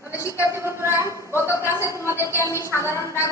তাহলে শিক্ষার্থী বন্ধুরা, গত ক্লাসে তোমাদেরকে আমি সাধারণ ডাক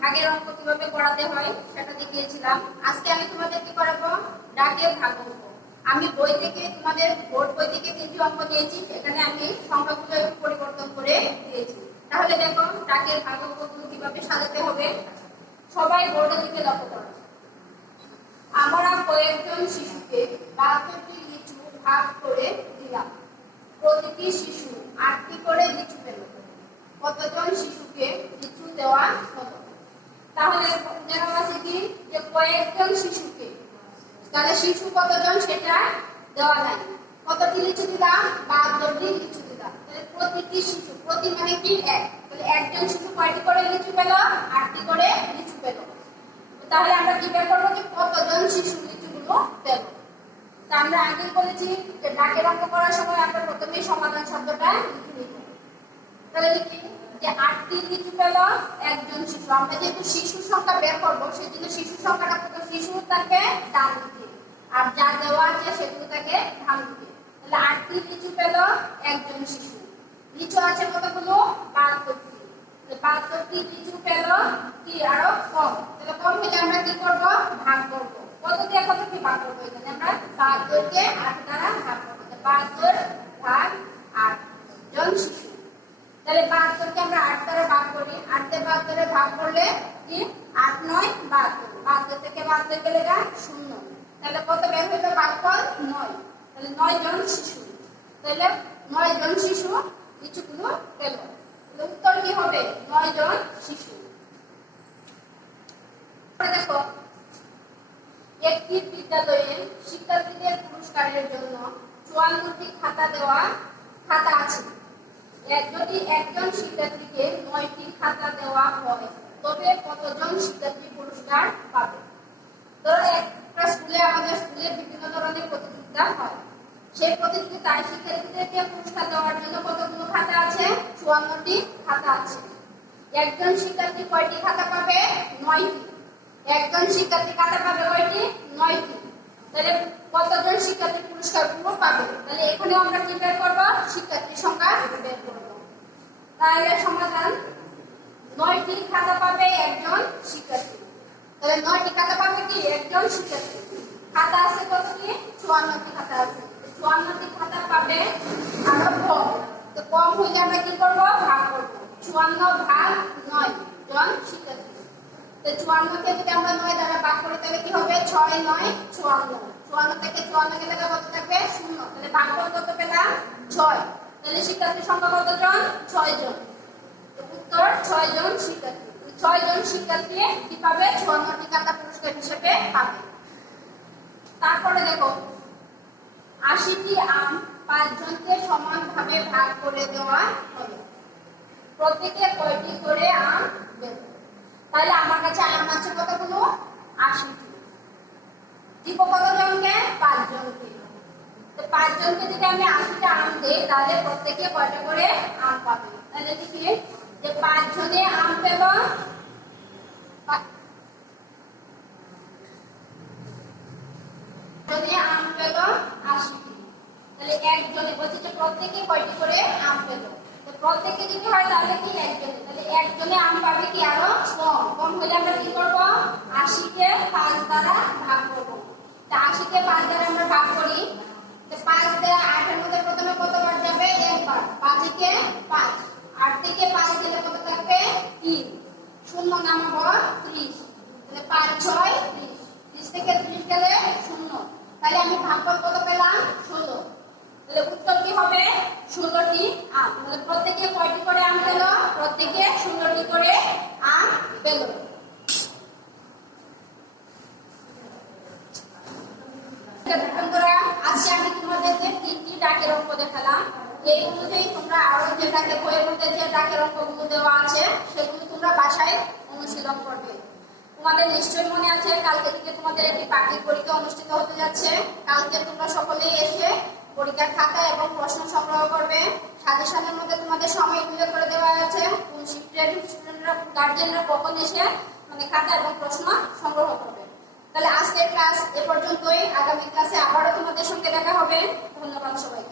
ভাগের অঙ্ক কীভাবে করাতে হয় সেটা দেখিয়েছিলাম। আজকে আমি তোমাদেরকে করাবো? ডাকের ভাগ অঙ্ক। আমি বই থেকে, তোমাদের বোর্ড বই থেকে তিনটি অঙ্ক দিয়েছি এখানে আমি সংখ্যাগুলো পরিবর্তন করে দিয়েছি। তাহলে দেখো, ডাকের ভাগ অঙ্কগুলো কীভাবে সাজাতে হবে? সবাই বোর্ডের দিকে লক্ষ্য করো। আমরা কয়েকজন শিশুকে বাহাত্তরটি লিচু ভাগ করে দিলাম। প্রতিটি শিশু আটটি করে লিচু পেল কতজন শিশুকে লিচু দেওয়া হলো? তাহলে দেখা আছে কি? যে কয়েকজন শিশুকে। তাহলে শিশু কতজন সেটা দেওয়া নাই কতটি লিচু দিলাম? বাহাত্তরটি লিচু দিলাম। তাহলে প্রতিটি শিশু, প্রতি মানে কি? এক। তাহলে একজন শিশু কয়টি করে লিচু পেল? আটটি করে লিচু পেল। তাহলে আমরা কি বের করব যে কতজন শিশু লিচুগুলো পেল? তা আমরা আগে বলেছি যে ডাকের অঙ্ক করার সময় প্রথমেই সমাধান শব্দটা লিখে নিব তাহলে লিখি যে আটটি লিচু পেল একজন শিশু। আমরা যেহেতু শিশু সংখ্যা বের করব সেই জন্য শিশু সংখ্যাটা কত শিশু তাকে ডান দিকে আর যা দেওয়া আছে সেগুলো তাকে ধান দিকে তাহলে আটটি লিচু পেল একজন শিশু। লিচু আছে কতগুলো? বাহাত্তরটি। বাহাত্তরটি লিচু পেল কি আরও কম। তাহলে কম হলে আমরা কি করব? ভাগ করব। কত দিয়ে কত কি ভাগ করব এখানে? আমরা বাহাত্তরকে আট দ্বারা ভাগ করব। বাহাত্তর ভাগ আট জন শিশু তাহলে বাহাত্তরকে আমরা আট দ্বারা ভাগ করি আট দিয়ে বাহাত্তরে ভাগ করলে কি আট, নয়, বাহাত্তর। বাহাত্তর থেকে বাহাত্তর গেলে যা শূন্য। তাহলে কত বের হইল? ভাগফল নয়। তাহলে নয় জন শিশু। তাহলে নয় জন শিশু লিচুগুলো পেল। উত্তর কি হবে? নয় জন শিশু। দেখো, একটি বিদ্যালয়ে শিক্ষার্থীদের পুরস্কারের জন্য চুয়ান্নটি খাতা দেওয়া খাতা আছে। যদি একজন শিক্ষার্থীকে নয়টি খাতা দেওয়া হয় তবে কতজন শিক্ষার্থী পুরস্কার পাবে? ধরো একটা স্কুলে, আমাদের স্কুলে বিভিন্ন ধরনের প্রতিযোগিতা হয়। সেই প্রতিযোগিতায় শিক্ষার্থীদেরকে পুরস্কার দেওয়ার জন্য কতগুলো খাতা আছে? চুয়ান্নটি খাতা আছে। একজন শিক্ষার্থী কয়টি খাতা পাবে? নয়টি। একজন শিক্ষার্থী খাতা পাবে কয়টি? নয়টি। তাহলে কতজন শিক্ষার্থী পুরস্কারগুলো পাবে? তাহলে এখানে আমরা কি বের করব? শিক্ষার্থীর সংখ্যা বের করব। তাহলে সমাধান নয়টি খাতা পাবে একজন শিক্ষার্থী। তাহলে নয়টি খাতা পাবে কি? একজন শিক্ষার্থী। খাতা আছে কতটি চুয়ান্নটি খাতা আছে। চুয়ান্নটি খাতা পাবে আরও কম। তো কম হইলে আমরা কি করব? ভাগ করব। চুয়ান্ন ভাগ নয় জন শিক্ষার্থী। তো চুয়ান্নকে যদি আমরা নয় দ্বারা ভাগ করি, তাহলে কি হবে? ছয় নয় চুয়ান্ন। চুয়ান্ন থেকে চুয়ান্ন গেলে কত থাকবে? শূন্য। তাহলে ভাগ করে কত পেলাম? ছয়। তাহলে শিক্ষার্থীর সংখ্যা কতজন? ছয় জন উত্তর ছয় জন শিক্ষার্থী। ছয় জন শিক্ষার্থী কি পাবে চুয়ান্নটি টাকা পুরস্কার হিসেবে পাবে? তারপরে দেখো, আশিটি আম পাঁচজনকে সমানভাবে ভাগ করে দেওয়া হলো প্রত্যেকে কয়টি করে আম দেবে? তাহলে আমার কাছে আম আছে কতগুলো? আশিটি। দিব কতজনকে? পাঁচজনকে পাঁচজনকে যদি আমি আশিটা আম দিই, তাহলে প্রত্যেকে কয়টা করে আম পাবে? তাহলে লিখি। যে পাঁচজনে আম পেল পা- জনে আম একজনে আম পাবে কি আরও কম? কম হলে আমরা কি করব? আশিকে পাঁচ দ্বারা ভাগ করব। তা আশিকে পাঁচ দ্বারা আমরা ভাগ করি। তো পাঁচ দেওয়া আটের মধ্যে প্রথমে কতবার যাবে? একবার। পাঁচকে পাঁচ। থেকে পাঁচ গেলে কত থাকবে? তিন। শূন্য নামাবো ত্রিশ। তাহলে পাঁচ, ছয়, ত্রিশ। ত্রিশ থেকে ত্রিশ গেলে শূন্য। তাহলে আমি ভাগফল কত পেলাম? ষোলো। তাহলে উত্তর কি হবে? ষোলোটি আম। তাহলে প্রত্যেকে কয়টি করে আম পেল? প্রত্যেকে ষোলোটি করে আম পেল। আজকে আমি তোমাদেরকে তিনটি ডাকের অঙ্ক দেখালাম। এই অনুযায়ী ডাকের বইয়ের মধ্যে যে ডাকের অঙ্কগুলো দেওয়া আছে, সেগুলো তোমরা বাসায় অনুশীলন করবে। তোমাদের নিশ্চয়ই মনে আছে, কালকে থেকে তোমাদের একটি পাখির পরীক্ষা অনুষ্ঠিত হতে যাচ্ছে। কালকে তোমরা সকলেই এসে পরীক্ষার খাতা এবং প্রশ্ন সংগ্রহ করবে। সাজেশনের মধ্যে তোমাদের সময় উল্লেখ করে দেওয়া আছে। কোন শিফটের স্টুডেন্টরা কখন এসে মানে খাতা এবং প্রশ্ন সংগ্রহ করবে। তাহলে আজকের ক্লাস এ পর্যন্তই। আগামী ক্লাসে আবারও তোমাদের সঙ্গে দেখা হবে। ধন্যবাদ সবাই